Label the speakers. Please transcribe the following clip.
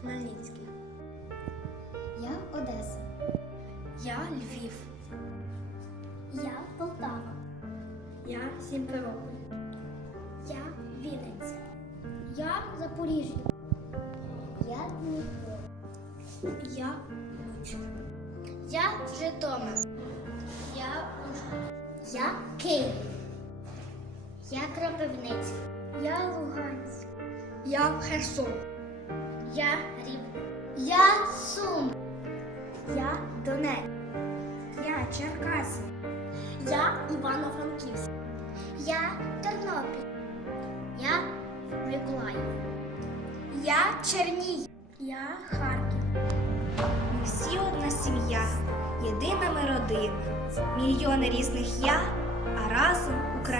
Speaker 1: Хмельницький.
Speaker 2: Я Одеса.
Speaker 1: Я Львів.
Speaker 2: Я Полтава.
Speaker 1: Я Сімферополь.
Speaker 2: Я Вінниця. Я Запоріжжя. Я Дніпро.
Speaker 1: Я Луч.
Speaker 2: Я Житомир. Я Я Київ. Я Кропивницький. Я Луганськ.
Speaker 1: Я Херсон.
Speaker 2: Я Рівне. Я Сум. Я Донецьк.
Speaker 1: Я Черкаси.
Speaker 2: Я Івано-Франківськ. Я Тернопіль. Я Миколаїв.
Speaker 1: Я Чернігів.
Speaker 2: Я Харків.
Speaker 3: Ми всі одна сім'я, єдина ми родина, мільйони різних я, а разом Україна.